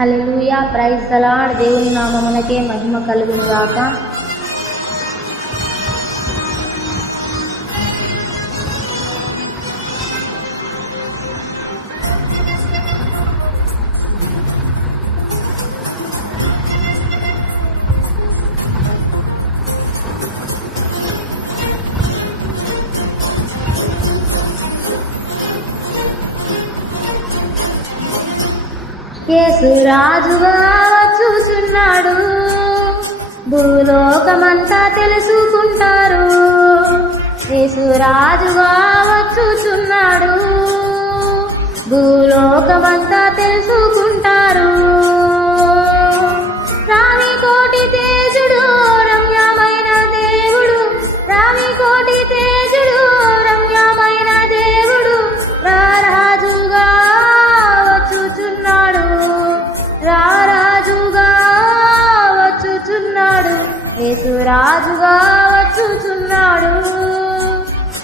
Hallelujah, praise the lord. దేవుని నామమునకే మహిమ కలుగును గాక. యేసు రాజుగా వచ్చుచున్నాడు, భూలోకమంతా తెలుసుకుంటారు. యేసు రాజుగా వచ్చుచున్నాడు, భూలోకమంతా తెలుసుకుంటారు. రావి కోటి తేజుడు రమ్యమైన దేవుడు, రావి కోటి తేజుడు రమ్యమైన దేవుడు, రారాజుగా వచ్చుచున్నాడు, రారాజుగా వచ్చుచున్నాడు. యేసు రాజుగా వచ్చుచున్నాడు,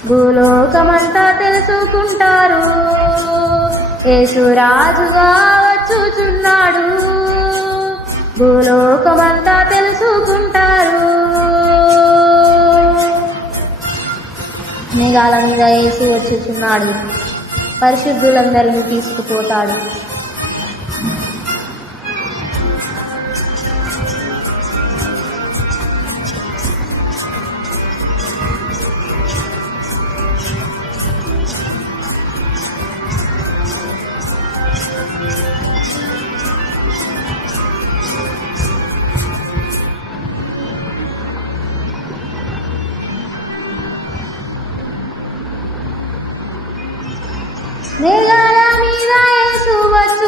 భూలోకమంతా తెలుసుకుంటారు. యేసు రాజుగా వచ్చుచున్నాడు, భూలోకమంతా తెలుసుకుంటారు. మేఘాల మీద యేసు వచ్చుచున్నాడు, పరిశుద్ధులందరినీ తీసుకుపోతాడు. మేఘాల మీద యేసు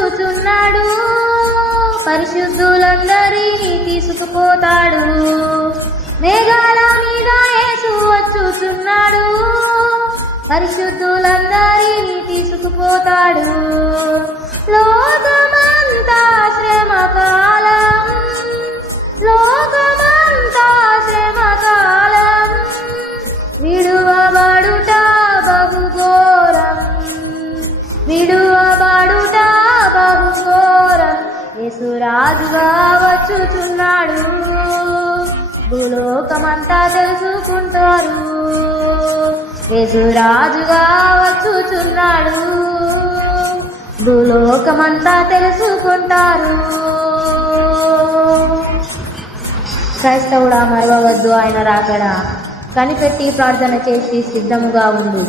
వచ్చుచున్నాడు, పరిశుద్ధులందరినీ తీసుకుపోతాడు. మేఘాల మీద యేసు వచ్చుచున్నాడు, పరిశుద్ధులందరినీ తీసుకుపోతాడు. లోకమంతా శ్రమకాలం, లోకమంతా శ్రమకాలం, విడువబడుట బహుఘోరం, విడువబడుట బహుఘోరం. యేసు రాజుగా వచ్చుచున్నాడు, భూలోకమంతా తెలుసుకుంటారు. యేసు రాజుగా వచ్చుచున్నాడు, భూలోకమంతా తెలుసుకుంటారు. క్రైస్తవుడా, మరవవద్దు ఆయన రాకడా. కనిపెట్టి ప్రార్థన చేసి సిద్ధముగా ఉండు.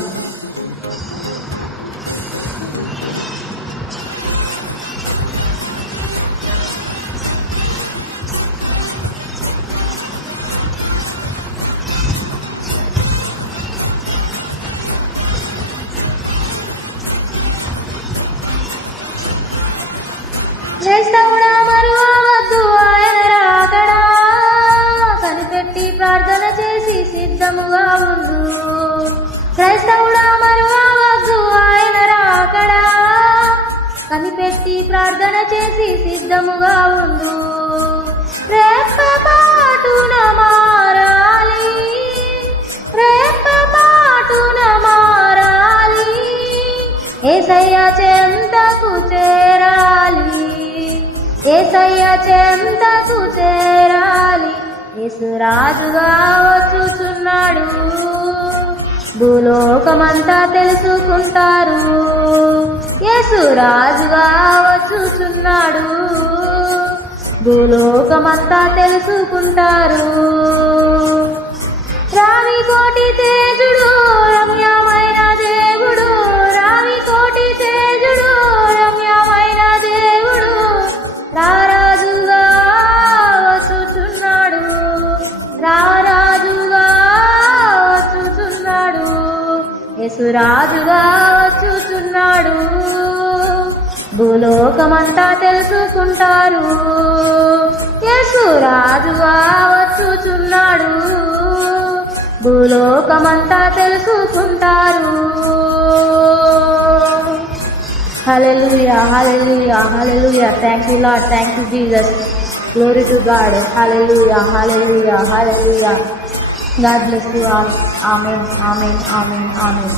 క్రైస్తవుడా, మరువవద్దు ఆయన రాకడా. కనిపెట్టి ప్రార్థన చేసి సిద్ధముగా ఉండు. క్రైస్తవుడా, మరువవద్దు ఆయన రాకడా. కనిపెట్టి ప్రార్థన చేసి సిద్ధముగా ఉండు. రెప్పపాటున మారాలి, రెప్పపాటున మారాలి, యేసయ్య చెంతకు చేరాలి, యేసయ్య చెంతకు చేరాలి. యేసు రాజుగా వచ్చుచున్నాడు, భూలోకమంతా తెలుసుకుంటారు. యేసు రాజుగా వచ్చుచున్నాడు, భూలోకమంతా తెలుసుకుంటారు. రావి కోటి తేజుడు రమ్యమైన దేవుడు, రావి కోటి తేజుడు రమ్యమైన దేవుడు, రారాజుగా వచ్చుచున్నాడు, రారాజుగా వచ్చుచున్నాడు. యేసు రాజుగా వచ్చుచున్నాడు, భూలోకమంతా తెలుసుకుంటారు. యేసు రాజుగా వచ్చుచున్నాడు, భూలోకమంతా తెలుసుకుంటారు. Hallelujah, hallelujah, hallelujah. Thank you Lord, thank you Jesus. Glory to God. Hallelujah, hallelujah, hallelujah. God bless you all. Amen, amen, amen, amen.